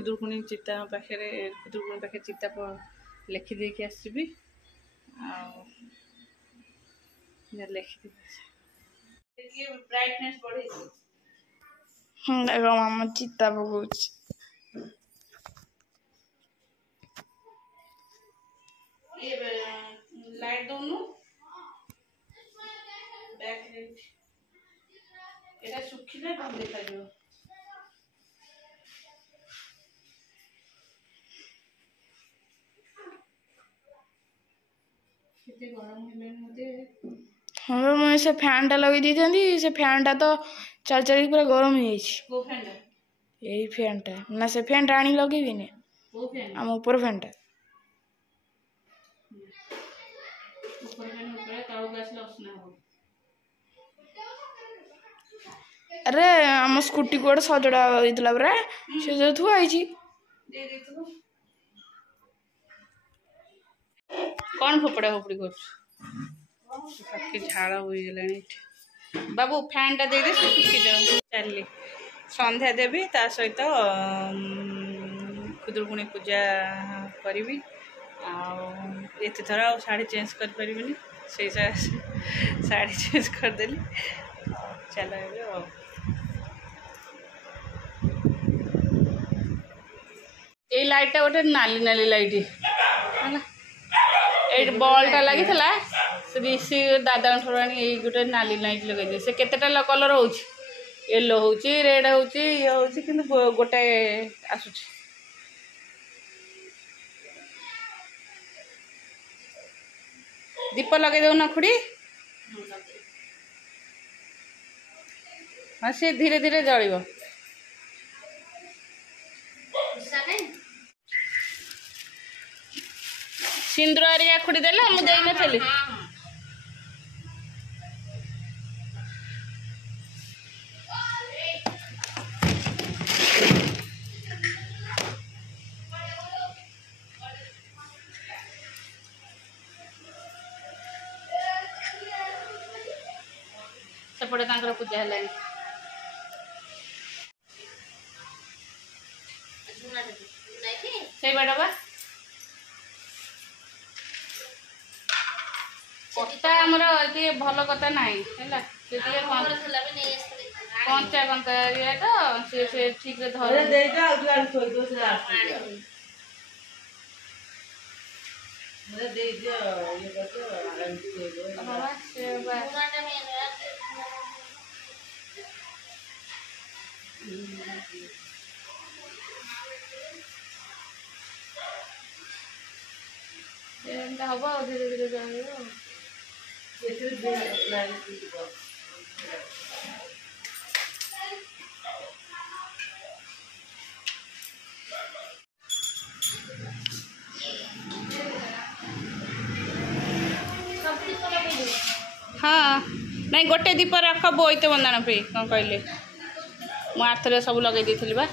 खुदुरकुणी चिता पाखे खुदुरकुणी पाखे चिता लिखिदे कि आसबि लिखिदे ब्राइटनेस बढ़े मामा चिता पकाउछ ये लाइट दोनों बैक एटा सुखिले कम देखा जो कितने गरम हेले मते हाँ मैं से फैन टा लगे दी थी से फैन टा तो चल चल पूरा गरम हो जाइए वो फैन यही फैन टा ना से फैन टा आनी लगे भी नहीं वो फैन हम ऊपर फैन टा ऊपर फैन ऊपर ताऊ गैस लसना हो अरे हम स्कूटी कोड सजड़ा होइतला बरे से जो थु आइची दे दे तो कौन फोपड़ा फोपड़ी कर पक्की झाड़ हो गलानी बाबू फैन टा दे दे सुखी जाओ चलिए संध्या देवी ता सहित खुदुरकुणी पूजा करी थर आ शाढ़ी चेंज कर पारिनी से शाढ़ी चेंज करदेली चलो ये लाइट टा गोटे नाली नाली लाइट है बल्टा लगी ऋषि दादा गोटे नाली लाइट लगे से केतेटा कलर हो येलो हो रेड हो ये हो कि गोटे आसुच दीप लगे दो ना खुड़ी हाँ सी धीरे धीरे जलिब सिंदूर हरिया खुड़ी देले मु देई नथली सेपटे तांकर पूजा हेलानी से बाटा बा कटा आमर ये भल कथा नाई कंचा कंचा ये तो से ठीक से धर हम धीरे धीरे जाए हाँ नहीं गोटे दीप रख बोईत बंधाण पे कौन कहले मु आरथर सब लगे दी बा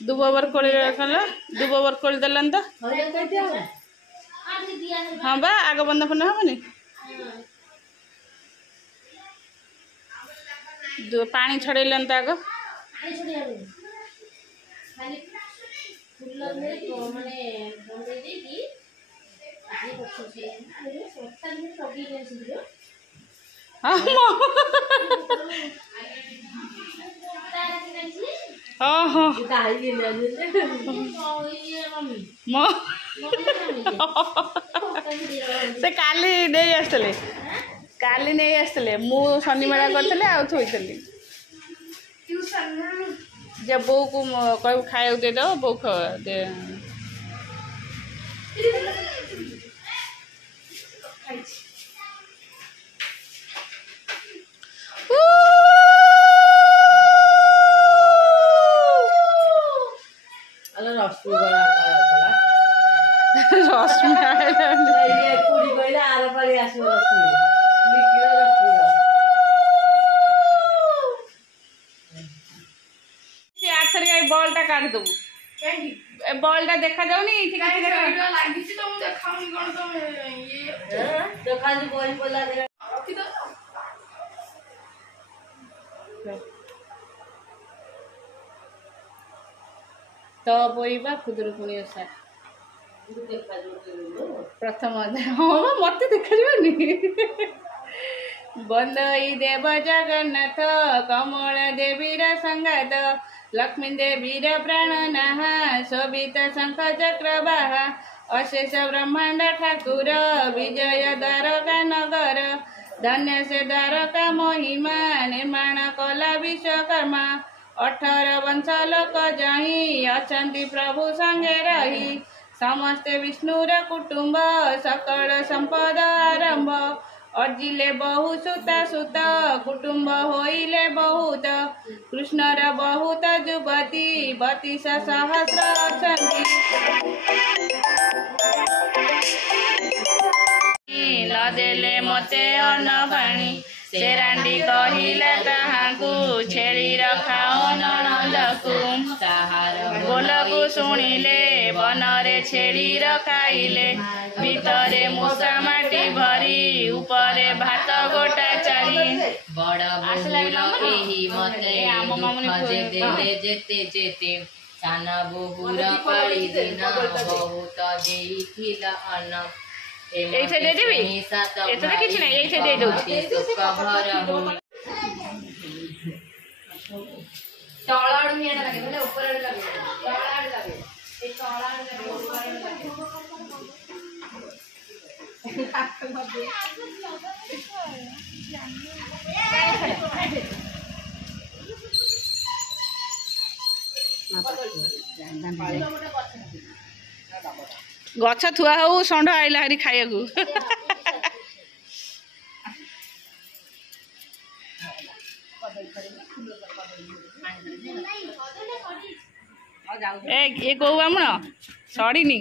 दुबोबर कोड़ी रखल दुबोबर कोड़ी देलन तो हाँ बा आग बंद फंद हेनी पानी छड़ेलन तो आग हाँ हाँ से काली नहीं आसले काली नहीं आसले मु शनि मेला करते आ थोड़ी जब बो को कह खाया दे दो बो दे रश्मि बॉल टा काट दबू बॉल टा देखा जाऊनी तो बोईबा खुदुरुकुणी ओषा प्रथम हाँ मत देखा बंदई देव जगन्नाथ कमल देवीर संगात लक्ष्मी देवीर प्राणनाह शोभित शंख चक्रवाह अशेष ब्रह्मांड ठाकुर विजय द्वारका नगर धन्य से द्वारका महिमा निर्माण कला विश्वकर्मा 18 वंश लोक जही अछंती प्रभु संगे रही समस्ते विष्णुर कुटुंब सकल संपद आरंभ अर्जिले बहु सुता सुत कुटुंब होइले बहुत कृष्णर बहुत युवती 32 सहस्र अछंती लदेले मते अन्न पानी से रांडी कहिले ताहाकू छेड़ी रखाओ ननदकू बोलकू शुणिले बनरे छेड़ी रखाइले भितरे मूषा माटी भरी उपरे भात गोटा चारी बड़ बोहुर मते खजे देले जेते जेते सान बोहुर पाड़ी दिन बहुत देइथिला अन्न এইছে দে দিবি এতে কিছু নাই এইছে দে দউছি তলাড় নিয়ে লাগে মানে উপরে লাগে তলাড় লাগে এই তলাড় লাগে উপরে লাগে गछ थुआ हो षंढ आइला हरी खाया को ए गौ बामण सड़ीनी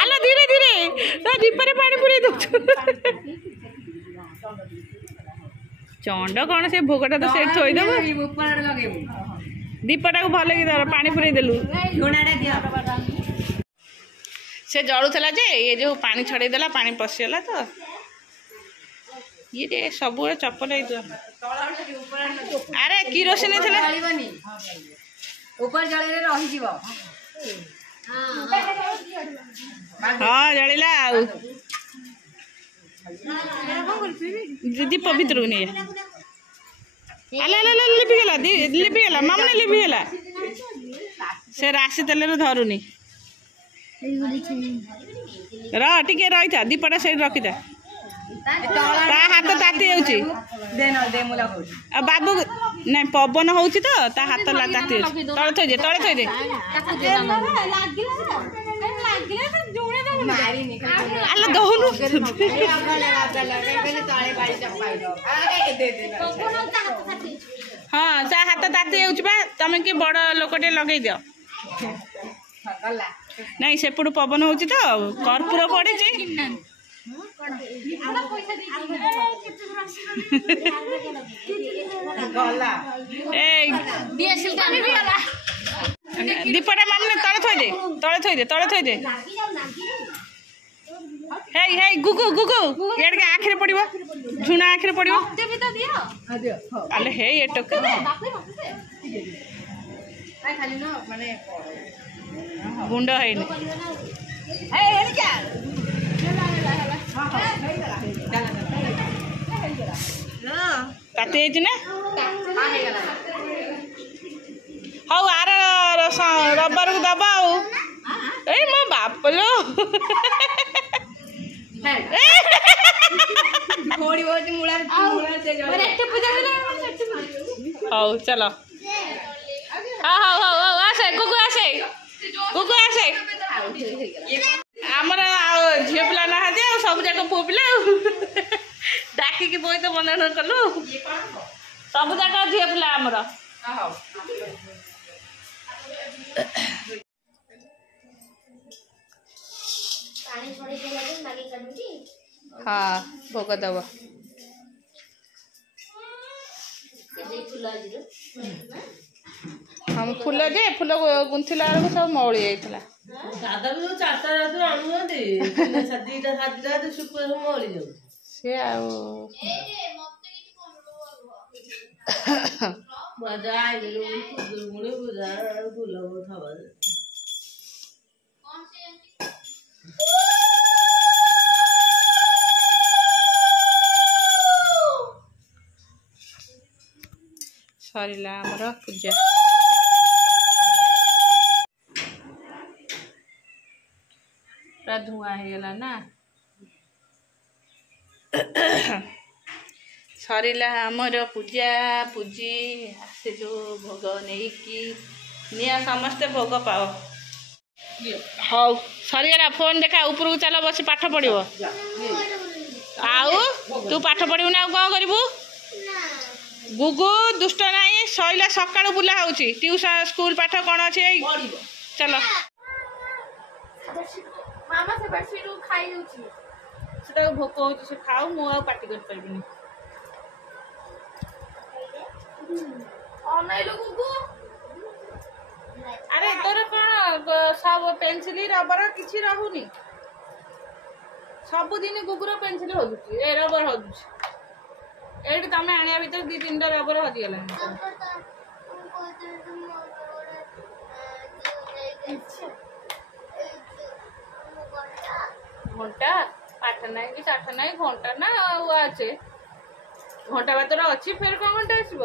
आलो धीरे धीरे दीपरे पानी पुरे दो चंड कौन से भोगटा तो से थोईदेव दीपटा को भल कि दर पानी पुरे देलु से जड़ूला जे ये जो पानी छड़े देला पानी पशिगला तो ये सब चपल अरे किरोसिन हाँ जड़िला दीप भर नहीं लिपिगला मामने लिपिगला से राशि तेल धरुनी रे रही था दीपटा से रखी था हाथ ताती जाऊँगी बाबू नहीं पवन हो हाथ ताती तले थोदे तले थोदे आलो दौनु हाँ ता हाथ ताती जाऊँगा तुम कि बड़ लोकटे लगे दियो नहीं सेपटू पवन हो कर्पूर पड़े दीपटा मामने तले थोदे हे गुगु गुगु यार के आखिर पड़िबो झुना आखिर पड़िबो अले हे ये टक खाली न माने गुंड हैनी हे एनिका ताते ना हौ आर रबर को दबा ए मो बाप लो हौ चलो हाँ हाँ हाँ हाँ आसे गुगु आसे आमर झील पिला ना सब जाक पुओ पिला डाकिकी कही तो मन न कलु सब जाक झील पिला आमर हाँ भोग दब हम फूल जे फूल गुंथिला बेलू सब मौली जाइला दादा भी 4टा रात आणुनाहांती दीटा सात शुक्र मौली जाऊ से मजा आइले मुळे बुझा बुलाव थावा सरिला आमर पूजा पूरा धुआं होगला ना सरिला आमर पूजा पूजी आसिलु भोग नहीं कि निया समस्ते भोग पाओ हौ सरीगला फोन देखा ऊपर चल बस पाठ पढ़ो आउ तू पाठ पढ़ू ना कौन करू गुगु दुष्ट नहीं सैला सका बुला हो ट्यूशन स्कूल पाठ कौन अच्छे चलो मामा से बेडशीट खाई दउची से भोक हो खाऊ मु पार्टी कर पारिनी अनैलो गुगु अरे तोर कौन सब पेंसिल रबर किसी रहुनी सबुदिन गुगुर पेंसिल हजु ए रबर हजु ये तुम आने भर 2-3टा रबर हजिगला घंटा पाठ ना कि साठ ना घंटा ना अच्छे घंटा बातर अच्छी फिर कौन घंटा आसब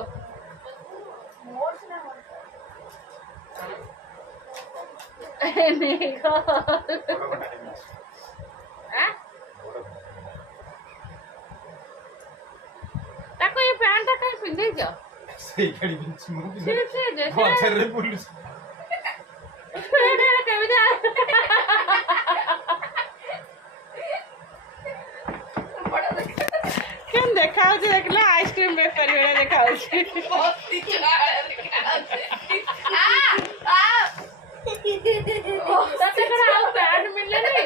ताको ये पैंट कहीं पिंधे जा सही गाड़ी बिंच मु से वाटर रे पुलिस केबे जा केन देखाउ जे देखला आइसक्रीम बेपारी वाला देखाउ छी बहुत चला तते करा आउ पैंट मिलले नहीं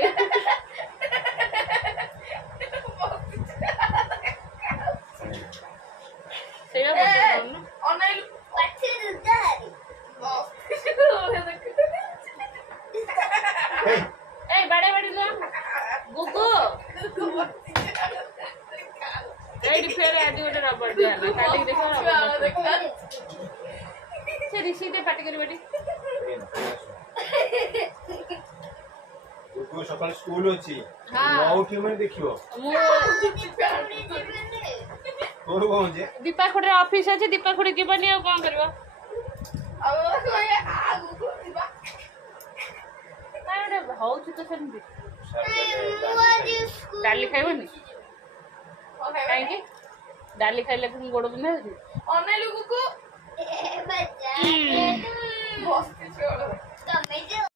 बड़े बड़े गुगु फेर आज गोटे रबर दिया काली देखो से ऋषि दे पार्टी कर बेटी को सकाल स्कूल अछि हां 9 में देखियो मु तोर कोन जे दीपा खुड़े ऑफिस अछि दीपा खुड़े जीवनी आ कोन करबा अब कोई आगु को दिबा काहे भाउ छ तो सेम डाली खाइबनी काहे कि डाली खाइले तुम गोड़ बिंधा होछि अनैलो गुगु ए बच्चा बस छोड़